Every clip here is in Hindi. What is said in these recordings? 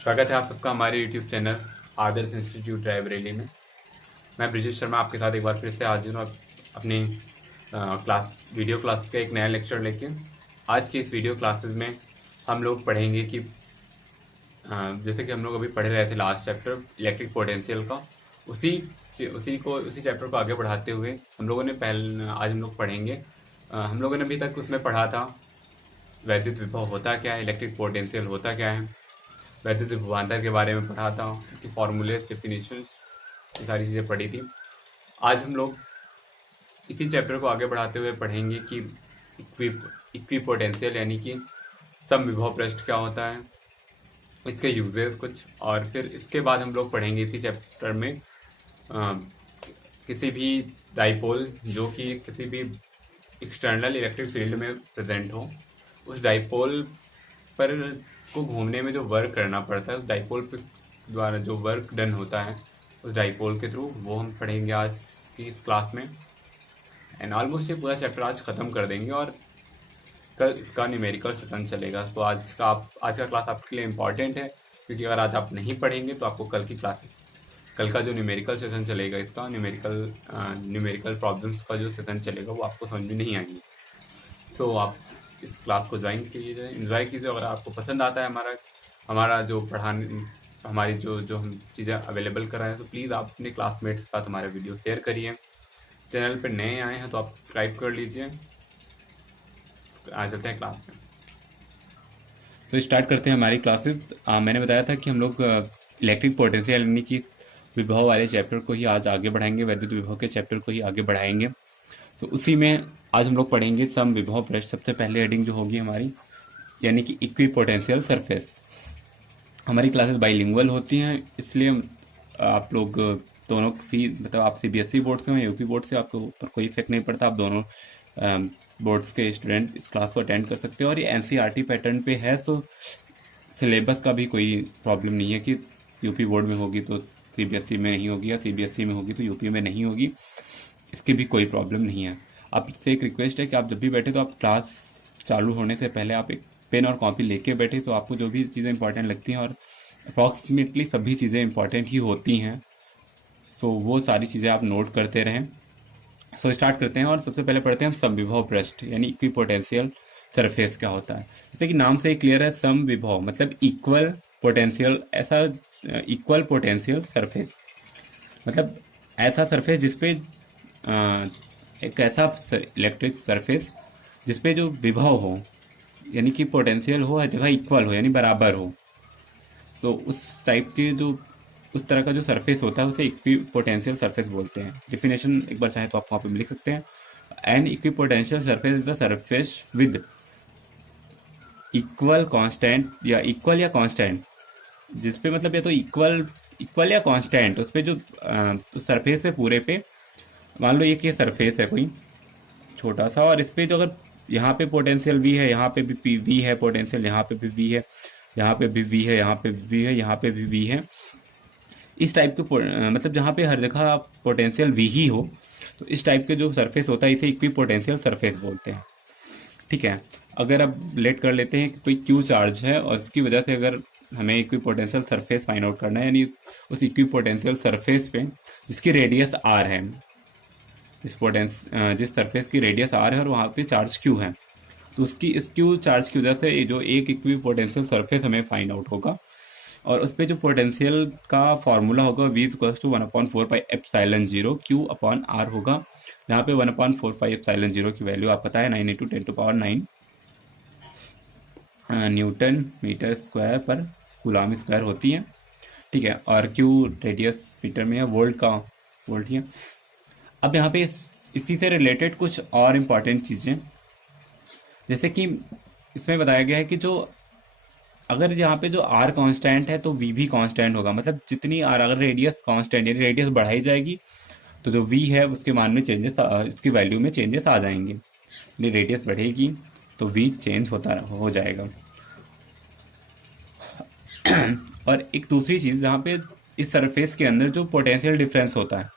स्वागत है आप सबका हमारे यूट्यूब चैनल आदर्श इंस्टीट्यूट रायबरेली में। मैं ब्रिजेश शर्मा आपके साथ एक बार फिर से हाजिर हूँ अपनी वीडियो क्लास का एक नया लेक्चर लेके। आज की इस वीडियो क्लासेस में हम लोग पढ़ेंगे कि जैसे कि हम लोग अभी पढ़ रहे थे लास्ट चैप्टर इलेक्ट्रिक पोटेंशियल का, उसी चैप्टर को आगे बढ़ाते हुए हम लोगों ने आज हम लोग पढ़ेंगे। हम लोगों ने अभी तक उसमें पढ़ा था वैद्युत विभव होता क्या है, इलेक्ट्रिक पोटेंशियल होता क्या है, वैद्युत विभवांतर के बारे में पढ़ा था, उनकी फॉर्मूले, डेफिनेशंस, ये सारी चीज़ें पढ़ी थी। आज हम लोग इसी चैप्टर को आगे बढ़ाते हुए पढ़ेंगे कि इक्वी पोटेंशियल यानी कि समविभव पृष्ठ क्या होता है, इसके यूजेस कुछ, और फिर इसके बाद हम लोग पढ़ेंगे इसी चैप्टर में किसी भी डाइपोल जो कि किसी भी एक्सटर्नल इलेक्ट्रिक फील्ड में प्रेजेंट हो, उस डाइपोल पर को घूमने में जो वर्क करना पड़ता है, उस डाइपोल द्वारा जो वर्क डन होता है उस डाइपोल के थ्रू, वो हम पढ़ेंगे आज की इस क्लास में। एंड ऑलमोस्ट ये पूरा चैप्टर आज ख़त्म कर देंगे और कल इसका न्यूमेरिकल सेशन चलेगा। सो आज का क्लास आपके लिए इम्पॉर्टेंट है, क्योंकि अगर आज आप नहीं पढ़ेंगे तो आपको कल का जो न्यूमेरिकल सेशन चलेगा, इसका न्यूमेरिकल प्रॉब्लम्स का जो सेशन चलेगा वो आपको समझ में नहीं आएंगी। तो आप इस क्लास को ज्वाइन कीजिए, एंजॉय कीजिए। अगर आपको पसंद आता है हमारा जो हमारी जो हम चीज़ें अवेलेबल कर रहे हैं, तो प्लीज़ आप अपने क्लासमेट्स के साथ हमारे वीडियो शेयर करिए। चैनल पर नए आए हैं तो आप सब्सक्राइब कर लीजिए। आ चलते हैं क्लास में। तो स्टार्ट करते हैं हमारी क्लासेस। मैंने बताया था कि हम लोग इलेक्ट्रिक पोटेंशियल यानी कि विभव वाले चैप्टर को ही आज आगे बढ़ाएंगे, वैद्युत विभव के चैप्टर को ही आगे बढ़ाएंगे। तो उसी में आज हम लोग पढ़ेंगे सम विभव पृष्ठ। सबसे पहले हेडिंग जो होगी हमारी यानी कि इक्वी पोटेंशियल सरफेस। हमारी क्लासेस बाइलिंगुअल होती हैं, इसलिए आप लोग दोनों मतलब आप सीबीएसई बोर्ड से हो या यूपी बोर्ड से, आपके ऊपर कोई इफेक्ट नहीं पड़ता। आप दोनों बोर्ड्स के स्टूडेंट इस क्लास को अटेंड कर सकते हो। और ये एनसीईआरटी पैटर्न पे है, तो सिलेबस का भी कोई प्रॉब्लम नहीं है कि यूपी बोर्ड में होगी तो सीबीएसई में नहीं होगी, या सीबीएसई में होगी तो यूपी में नहीं होगी। इसकी भी कोई प्रॉब्लम नहीं है। आपसे एक रिक्वेस्ट है कि आप जब भी बैठे तो आप क्लास चालू होने से पहले आप एक पेन और कॉपी लेके बैठे, तो आपको जो भी चीज़ें इंपॉर्टेंट लगती हैं, और अप्रॉक्सीमेटली सभी चीज़ें इंपॉर्टेंट ही होती हैं, सो वो सारी चीज़ें आप नोट करते रहें। सो स्टार्ट करते हैं और सबसे पहले पढ़ते हैं हम समविभव पृष्ठ यानी इक्वी पोटेंशियल सरफेस क्या होता है। जैसे कि नाम से ही क्लियर है, समविभव मतलब इक्वल पोटेंशियल, ऐसा इक्वल पोटेंशियल सरफेस मतलब ऐसा सरफेस जिसपे एक ऐसा इलेक्ट्रिक सरफेस जिसपे जो विभव हो यानी कि पोटेंशियल हो हर जगह इक्वल हो यानी बराबर हो। तो उस टाइप के उस तरह का जो सरफेस होता है उसे इक्वी पोटेंशियल सरफेस बोलते हैं। डिफिनेशन एक बार चाहे तो आप वहाँ पे लिख सकते हैं। An equipotential surface is the surface with equal constant या इक्वल या कांस्टेंट, जिसपे मतलब या तो इक्वल या कांस्टेंट, उस पे जो सरफेस है पूरे पे, मान लो ये सरफेस है कोई छोटा सा, और इस पे जो अगर यहाँ पे पोटेंशियल वी है, यहाँ पे भी वी है पोटेंशियल, यहाँ पे भी वी है, यहाँ पे भी वी है, यहाँ पे भी वी है, यहाँ पे भी वी है, इस टाइप के मतलब जहाँ पे हर जगह पोटेंशियल वी ही हो, तो इस टाइप के जो सरफेस होता है इसे इक्वी पोटेंशियल सरफेस बोलते हैं। ठीक है। अगर अब लेट कर लेते हैं कि कोई क्यू चार्ज है और इसकी वजह से अगर हमें equi potential surface find out करना है, यानी उस इक्वी पोटेंशियल सरफेस पे जिसकी रेडियस आर है, जिस सरफेस की रेडियस आर है और वहाँ पे चार्ज क्यू है, तो उसकी इस क्यू चार्ज की वजह से जो एक इक्वी पोटेंशियल सरफेस हमें फाइंड आउट होगा, और उस पर जो पोटेंशियल का फॉर्मूला होगा V = 1/4πε0 Q अपॉन R होगा, जहाँ पे 1/4πε0 की वैल्यू आप पता है 9 × 10⁹ न्यूटन मीटर स्क्वायर पर कूलम स्क्वायर होती है। ठीक है। और Q रेडियस मीटर में है, वोल्ट ही है। अब यहाँ पे इसी से रिलेटेड कुछ और इम्पॉर्टेंट चीज़ें, जैसे कि इसमें बताया गया है कि जो अगर यहाँ पे जो R कांस्टेंट है तो V भी कांस्टेंट होगा। मतलब जितनी R, अगर रेडियस कांस्टेंट यानी रेडियस बढ़ाई जाएगी तो जो V है उसके मान में चेंजेस, उसकी वैल्यू में चेंजेस आ जाएंगे। यदि रेडियस बढ़ेगी तो V चेंज हो जाएगा। और एक दूसरी चीज़, जहाँ पे इस सरफेस के अंदर जो पोटेंशियल डिफरेंस होता है,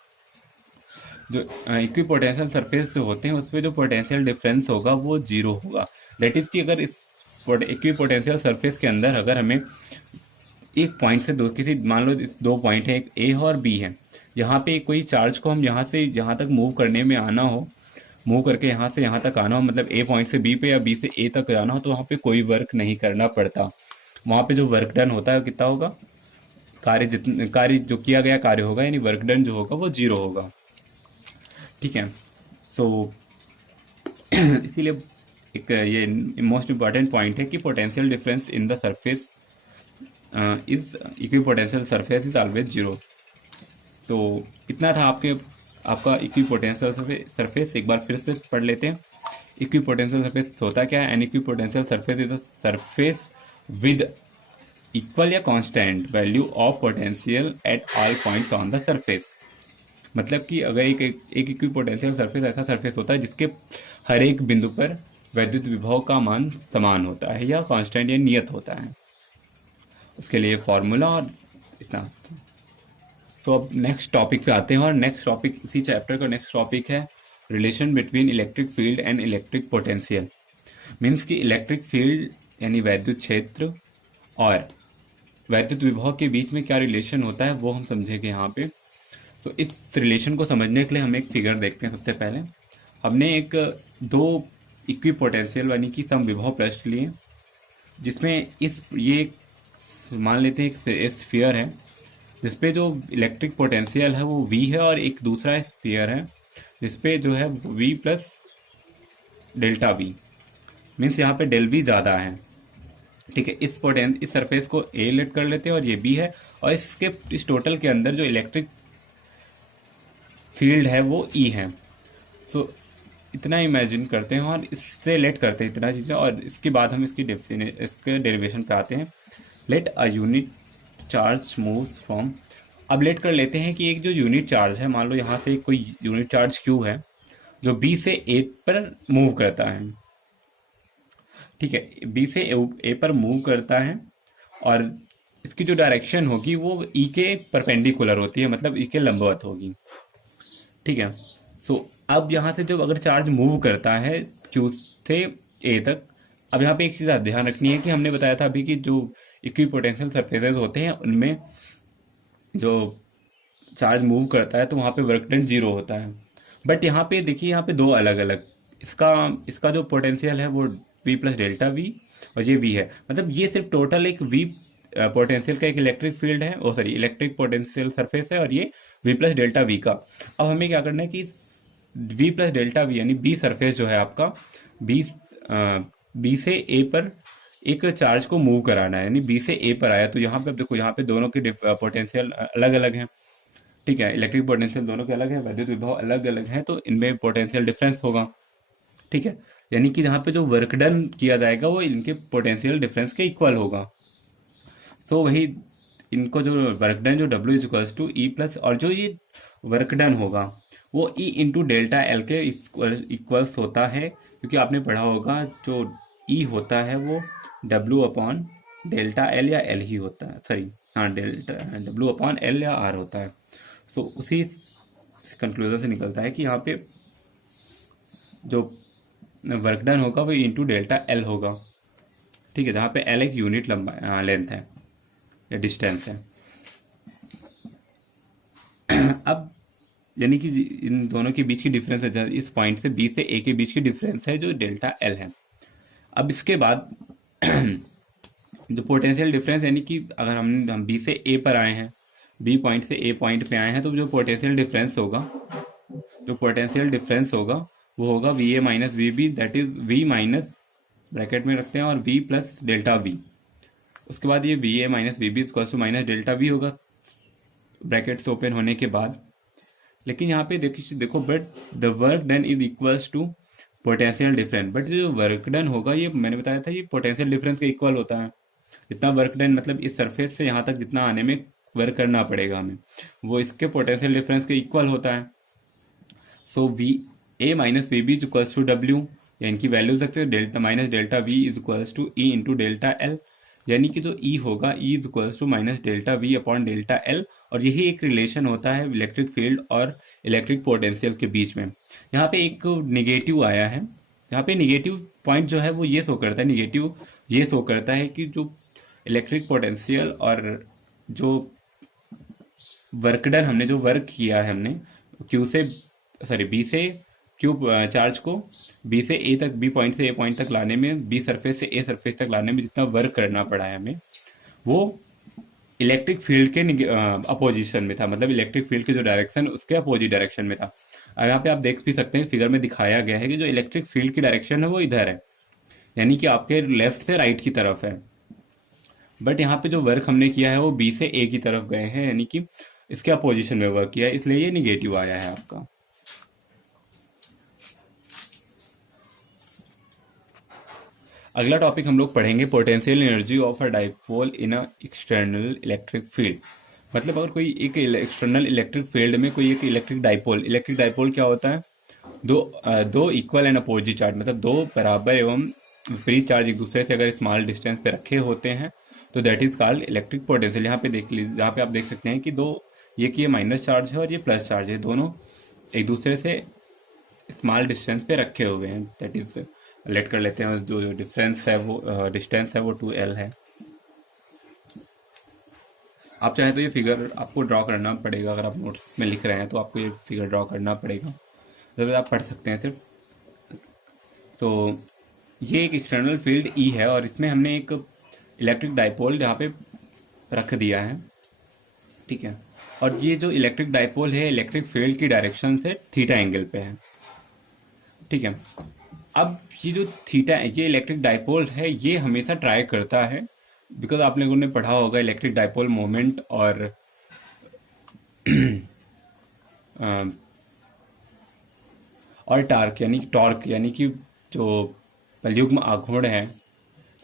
जो इक्वी पोटेंशियल सरफेस जो होते हैं उस पर जो पोटेंशियल डिफरेंस होगा वो 0 होगा। दैट इज कि अगर इस इक्वी पोटेंशियल सरफेस के अंदर अगर हमें एक पॉइंट से दो, किसी मान लो दो पॉइंट है, एक ए है और बी है, यहाँ पे कोई चार्ज को हम यहाँ से यहाँ तक मूव करने में आना हो, मूव करके यहाँ से यहाँ तक आना हो, मतलब ए पॉइंट से बी पे या बी से ए तक जाना हो, तो वहाँ पे कोई वर्क नहीं करना पड़ता। वहाँ पे जो वर्क डन होता है कितना होगा, कार्य जो किया गया कार्य होगा, यानी वर्क डन जो होगा वो 0 होगा। ठीक है। सो इसीलिए एक ये मोस्ट इंपॉर्टेंट पॉइंट है कि potential difference in the surface is equipotential surface is always 0। तो इतना था आपका इक्विपोटेंशियल सरफेस। एक बार फिर से पढ़ लेते हैं। इक्विपोटेंशियल सरफेस होता क्या है? An equipotential surface is a surface with equal या constant value of potential at all points on the surface. मतलब कि अगर एक इक्विपोटेंशियल सरफेस ऐसा सरफेस होता है जिसके हर एक बिंदु पर वैद्युत विभव का मान समान होता है या कांस्टेंट या नियत होता है, उसके लिए फॉर्मूला और इतना। सो अब नेक्स्ट टॉपिक पे आते हैं, और नेक्स्ट टॉपिक इसी चैप्टर का नेक्स्ट टॉपिक है relation between electric field and electric potential. Means कि इलेक्ट्रिक फील्ड यानी वैद्युत क्षेत्र और वैद्युत विभव के बीच में क्या रिलेशन होता है वो हम समझेंगे यहाँ पे। तो इस रिलेशन को समझने के लिए हम एक फिगर देखते हैं। सबसे पहले हमने एक दो इक्विपोटेंशियल यानी कि समविभव पृष्ठ लिए, जिसमें ये मान लेते हैं एक स्फीयर है जिसपे जो इलेक्ट्रिक पोटेंशियल है वो V है, और एक दूसरा स्फीयर है जिसपे जो है V plus delta V, means यहाँ पे डेल V ज़्यादा है। ठीक है। इस सरफेस को A लेट कर लेते हैं और ये B है, और इस टोटल के अंदर जो इलेक्ट्रिक फील्ड है वो E है। सो इतना इमेजिन करते हैं और इससे लेट करते हैं इतना चीज़ें, और इसके बाद हम इसके डेरिवेशन पे आते हैं। Let a unit charge moves from, अब लेट कर लेते हैं कि एक जो यूनिट चार्ज है, मान लो यहाँ से कोई यूनिट चार्ज Q है जो B से A पर मूव करता है। ठीक है। B से A पर मूव करता है, और इसकी जो डायरेक्शन होगी वो E के परपेंडिकुलर होती है, मतलब E के लंबवत होगी। ठीक है। सो अब यहाँ से जब अगर चार्ज मूव करता है Q से A तक, अब यहाँ पे एक चीज़ ध्यान रखनी है कि हमने बताया था अभी कि जो इक्विपोटेंशियल सरफेसेस होते हैं उनमें जो चार्ज मूव करता है तो वहाँ पे वर्क डन 0 होता है। बट यहाँ पे देखिए, यहाँ पे दो अलग अलग इसका जो पोटेंशियल है वो V प्लस डेल्टा V, और ये V है। मतलब ये सिर्फ टोटल एक V पोटेंशियल का एक इलेक्ट्रिक फील्ड है, ओ सॉरी इलेक्ट्रिक पोटेंशियल सरफेस है, और ये V प्लस डेल्टा V का। अब हमें क्या करना है कि V प्लस डेल्टा V यानी B सरफेस जो है आपका B से A पर एक चार्ज को मूव कराना है, यानी B से A पर आया। तो यहाँ पे देखो, यहाँ पे दोनों के पोटेंशियल अलग अलग हैं। ठीक है। इलेक्ट्रिक पोटेंशियल दोनों के अलग है, वैद्युत विभव अलग अलग है, तो इनमें पोटेंशियल डिफरेंस होगा। ठीक है। यानी कि यहाँ पे जो वर्क डन किया जाएगा वो इनके पोटेंशियल डिफरेंस के इक्वल होगा। तो वही इनको जो वर्क डन जो W is equals to E plus, और जो ये वर्क डन होगा वो E इंटू डेल्टा एल के इक्वल्स होता है, क्योंकि आपने पढ़ा होगा जो E होता है वो W अपॉन डेल्टा एल या एल ही होता है, सॉरी हाँ डेल्टा W अपॉन एल या R होता है। सो उसी कंक्लूजन से निकलता है कि यहाँ पे जो वर्क डन होगा वो इंटू डेल्टा एल होगा। ठीक है। जहाँ पे एल एक यूनिट लंबा लेंथ है या डिस्टेंस है। अब यानी कि इन दोनों के बीच की डिफरेंस है, इस पॉइंट से B से A के बीच की डिफरेंस है जो डेल्टा एल है। अब इसके बाद जो पोटेंशियल डिफरेंस, यानी कि अगर हम B से A पर आए हैं, B पॉइंट से A पॉइंट पे आए हैं, तो जो पोटेंशियल डिफरेंस होगा वो होगा VA minus VB, that is V minus bracket में रखते हैं और V प्लस डेल्टा V। उसके बाद ये VA minus VB equal to minus delta V होगा ब्रैकेट्स ओपन होने के बाद। लेकिन यहाँ पे देखो but the work done is equals to potential difference, but जो वर्क डन होगा ये मैंने बताया था ये पोटेंशियल डिफरेंस के इक्वल होता है। जितना वर्क डन मतलब इस सरफेस से यहाँ तक जितना आने में वर्क करना पड़ेगा हमें, वो इसके पोटेंशियल डिफरेंस के इक्वल होता है। So VA minus VB is equals to W, या इनकी वैल्यू सकते हो delta minus delta V is equals to E into delta L, यानी कि जो E होगा E is equals to minus delta V upon delta L. और यही एक रिलेशन होता है इलेक्ट्रिक फील्ड और इलेक्ट्रिक पोटेंशियल के बीच में। यहाँ पे एक निगेटिव आया है, यहाँ पे निगेटिव पॉइंट जो है वो ये शो करता है, निगेटिव ये शो करता है कि जो इलेक्ट्रिक पोटेंशियल और जो वर्क डन, हमने जो वर्क किया है हमने क्यू से सॉरी बी से क्यू चार्ज को बी से ए तक, बी पॉइंट से ए पॉइंट तक लाने में, बी सरफेस से ए सरफेस तक लाने में जितना वर्क करना पड़ा है हमें, वो इलेक्ट्रिक फील्ड के अपोजिशन में था, मतलब इलेक्ट्रिक फील्ड के जो डायरेक्शन उसके अपोजिट डायरेक्शन में था। अब यहाँ पे आप देख भी सकते हैं, फिगर में दिखाया गया है कि जो इलेक्ट्रिक फील्ड की डायरेक्शन है वो इधर है, यानी कि आपके लेफ्ट से राइट की तरफ है। बट यहाँ पे जो वर्क हमने किया है वो बी से ए की तरफ गए हैं, यानी कि इसके अपोजिशन में वर्क किया है, इसलिए ये निगेटिव आया है आपका। अगला टॉपिक हम लोग पढ़ेंगे potential energy of a dipole in a external electric field. मतलब अगर कोई एक एक्सटर्नल इलेक्ट्रिक फील्ड में कोई एक इलेक्ट्रिक डाइपोल क्या होता है, दो इक्वल एंड अपोजिट चार्ज, मतलब दो बराबर एवं विपरीत चार्ज एक दूसरे से अगर स्मॉल डिस्टेंस पे रखे होते हैं तो that is called electric potential. यहाँ पे देख लीजिए, यहाँ पे आप देख सकते हैं कि दो, ये माइनस चार्ज है और ये प्लस चार्ज है, दोनों एक दूसरे से स्मॉल डिस्टेंस पे रखे हुए हैं, दैट इज लेट कर लेते हैं, जो डिफरेंस है वो डिस्टेंस है वो 2L है। आप चाहे तो ये फिगर आपको ड्रॉ करना पड़ेगा, अगर आप नोट्स में लिख रहे हैं तो आपको ये फिगर ड्रॉ करना पड़ेगा, जब आप पढ़ सकते हैं सिर्फ। तो ये एक एक्सटर्नल फील्ड E है और इसमें हमने एक इलेक्ट्रिक डाइपोल यहाँ पे रख दिया है, ठीक है। और ये जो इलेक्ट्रिक डाइपोल है इलेक्ट्रिक फील्ड की डायरेक्शन से थीटा एंगल पे है, ठीक है। अब ये जो थीटा, ये इलेक्ट्रिक डाइपोल है, ये हमेशा ट्राई करता है, बिकॉज आप लोगों ने पढ़ा होगा इलेक्ट्रिक डाइपोल मोमेंट और टॉर्क यानी कि जो युग्म आघूर्ण है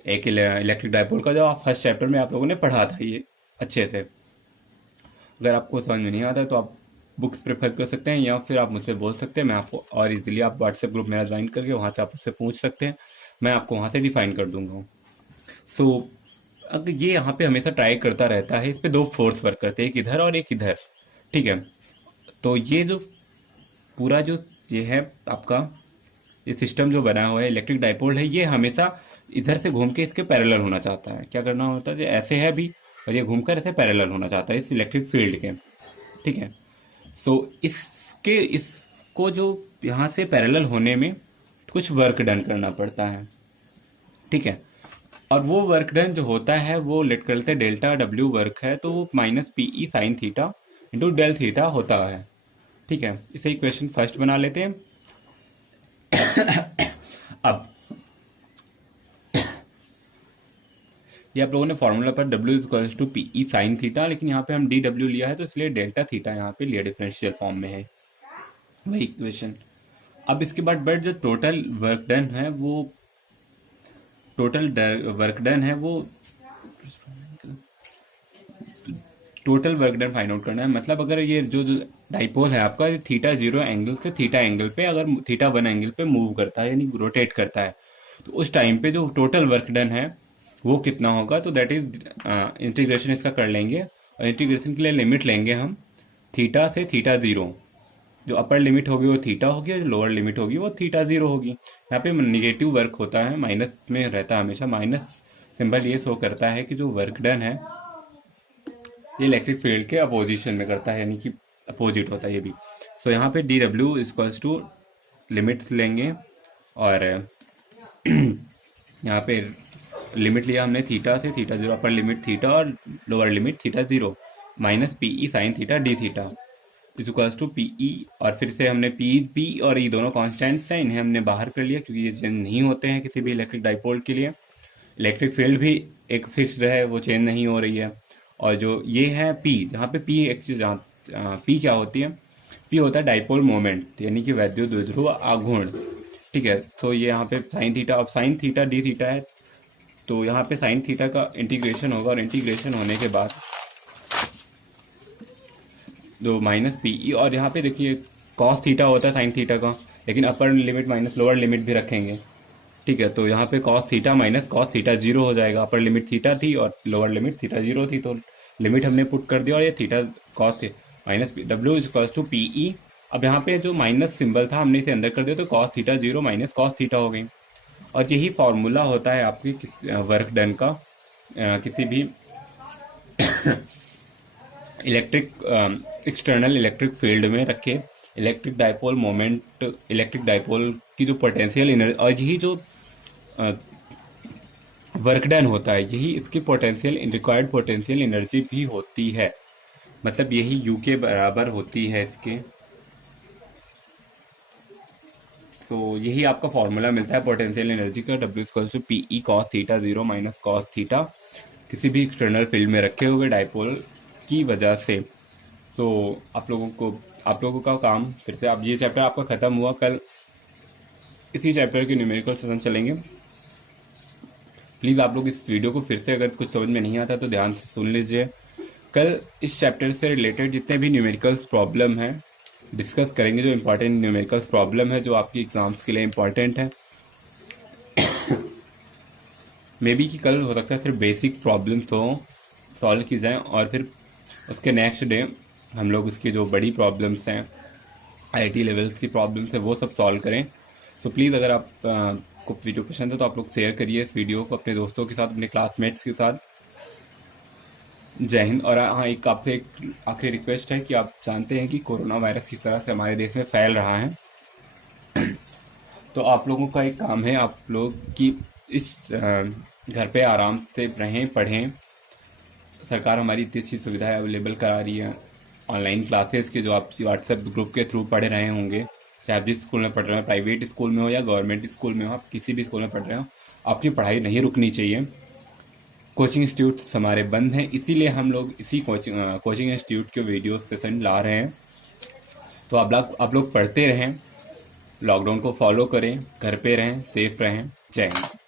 एक इलेक्ट्रिक डाइपोल का, जो आप फर्स्ट चैप्टर में आप लोगों ने पढ़ा था ये अच्छे से। अगर आपको समझ में नहीं आता तो आप बुक्स प्रेफर कर सकते हैं या फिर आप मुझसे बोल सकते हैं, मैं आपको और इजीली आप व्हाट्सएप ग्रुप मेरा ज्वाइन करके वहाँ से आप मुझसे पूछ सकते हैं, मैं आपको वहाँ से डिफाइन कर दूंगा। सो अगर ये यहाँ पे हमेशा ट्राई करता रहता है, इस पे दो फोर्स वर्क करते हैं, एक इधर और एक इधर, ठीक है। तो ये जो पूरा जो ये है आपका ये सिस्टम जो बना हुआ है इलेक्ट्रिक डाइपोल है, ये हमेशा इधर से घूम के इसके पैरेलल होना चाहता है। क्या करना होता है, ऐसे है भी और ये घूमकर ऐसे पैरेलल होना चाहता है इस इलेक्ट्रिक फील्ड के, ठीक है। सो इसको जो यहाँ से पैरेलल होने में कुछ वर्क डन करना पड़ता है, ठीक है। और वो वर्क डन जो होता है वो लेट कर लेते हैं डेल्टा W वर्क है, तो वो minus PE sine theta into del theta होता है, ठीक है। इसे इक्वेशन फर्स्ट बना लेते हैं। अब ये आप लोगों ने फॉर्मूला पर W is to PE sine theta, लेकिन यहाँ पे हम DW लिया है तो इसलिए डेल्टा थीटा यहाँ पे लिया, डिफरेंशियल फॉर्म में है वही इक्वेशन। अब इसके बाद बट जो टोटल वर्क डन है वो total work done find out करना है। मतलब अगर ये जो डाइपोल है आपका थीटा 0 एंगल से थीटा एंगल पे, अगर थीटा 1 एंगल पे मूव करता है यानी रोटेट करता है, तो उस टाइम पे जो टोटल वर्क डन है वो कितना होगा, तो दैट इज इंटीग्रेशन इसका कर लेंगे। और इंटीग्रेशन के लिए लिमिट लेंगे हम थीटा से थीटा 0, जो अपर लिमिट होगी वो थीटा होगी और जो लोअर लिमिट होगी वो थीटा 0 होगी। यहाँ पे निगेटिव वर्क होता है, माइनस में रहता है हमेशा, माइनस सिंबल ये शो करता है कि जो वर्क डन है ये इलेक्ट्रिक फील्ड के अपोजिशन में करता है, यानी कि अपोजिट होता है ये भी। सो यहाँ पे DW इक्वल्स टू लिमिट लेंगे और यहाँ पे लिमिट लिया हमने थीटा से थीटा 0, अपर लिमिट थीटा और lower limit theta 0, minus PE sine theta D theta is equals to PE। और फिर से हमने P और E दोनों कॉन्स्टेंट्स हैं, इन्हें हमने बाहर कर लिया क्योंकि ये चेंज नहीं होते हैं किसी भी इलेक्ट्रिक डाइपोल के लिए। इलेक्ट्रिक फील्ड भी एक फिक्स्ड है, वो चेंज नहीं हो रही है। और जो ये है P, जहाँ पे P क्या होती है, P होता है डाइपोल मोमेंट, यानी कि वैद्युत द्विध्रुव आघूर्ण, ठीक है। तो ये यहाँ पे साइन थीटा, अब साइन थीटा D थीटा है, तो यहाँ पे साइन थीटा का इंटीग्रेशन होगा और इंटीग्रेशन होने के बाद जो माइनस PE, और यहाँ पे देखिए कॉस थीटा होता है साइन थीटा का, लेकिन upper limit minus lower limit भी रखेंगे, ठीक है। तो यहाँ पे cos theta minus cos theta 0 हो जाएगा, अपर लिमिट थीटा थी और लोअर लिमिट थीटा 0 थी, तो लिमिट हमने पुट कर दिया और ये theta cos minus W is equals to PE। अब यहाँ पे जो माइनस सिंबल था हमने इसे अंदर कर दिया, तो cos theta 0 minus cos theta हो गई। और यही फॉर्मूला होता है आपकी वर्क डन का किसी भी एक्सटर्नल इलेक्ट्रिक फील्ड में रखे electric dipole moment, electric dipole की जो पोटेंशियल एनर्जी और यही जो वर्क डन होता है, यही इसकी पोटेंशियल रिक्वायर्ड पोटेंशियल एनर्जी भी होती है, मतलब यही यू के बराबर होती है इसके। तो यही आपका फॉर्मूला मिलता है पोटेंशियल एनर्जी का, W equals to PE cos theta 0 minus cos theta, किसी भी एक्सटर्नल फील्ड में रखे हुए डाइपोल की वजह से। तो आप लोगों का काम फिर से, अब ये चैप्टर आपका खत्म हुआ, कल इसी चैप्टर के न्यूमेरिकल सेशन चलेंगे। प्लीज़ आप लोग इस वीडियो को फिर से, अगर कुछ समझ में नहीं आता तो ध्यान से सुन लीजिए। कल इस चैप्टर से रिलेटेड जितने भी न्यूमेरिकल्स प्रॉब्लम हैं डिस्कस करेंगे, जो इम्पोर्टेंट न्यूमेरिकल्स प्रॉब्लम है जो आपकी एग्जाम्स के लिए इम्पोर्टेंट है। मे बी कि कल हो सकता है सिर्फ बेसिक प्रॉब्लम्स तो सॉल्व की जाएं और फिर उसके नेक्स्ट डे हम लोग उसकी जो बड़ी प्रॉब्लम्स हैं, IIT लेवल्स की प्रॉब्लम्स है, वो सब सॉल्व करें। सो प्लीज़ अगर आप को वीडियो पसंद है तो आप लोग शेयर करिए इस वीडियो को अपने दोस्तों के साथ, अपने क्लासमेट्स के साथ। जय हिंद। और हाँ, एक आपसे एक आखिरी रिक्वेस्ट है कि आप जानते हैं कि कोरोना वायरस किस तरह से हमारे देश में फैल रहा है। तो आप लोगों का एक काम है, आप लोग कि इस घर पे आराम से रहें, पढ़ें। सरकार हमारी इतनी अच्छी सुविधाएं अवेलेबल करा रही है, ऑनलाइन क्लासेस के जो आप व्हाट्सएप ग्रुप के थ्रू पढ़ रहे होंगे, चाहे आप जिस स्कूल में पढ़ रहे हो, प्राइवेट स्कूल में हो या गवर्नमेंट स्कूल में हो, आप किसी भी स्कूल में पढ़ रहे हो, आपकी पढ़ाई नहीं रुकनी चाहिए। कोचिंग इंस्टीट्यूट्स हमारे बंद हैं, इसीलिए हम लोग इसी कोचिंग इंस्टीट्यूट के वीडियो सेशन ला रहे हैं। तो आप लोग पढ़ते रहें, लॉकडाउन को फॉलो करें, घर पे रहें, सेफ रहें। जय हिंद।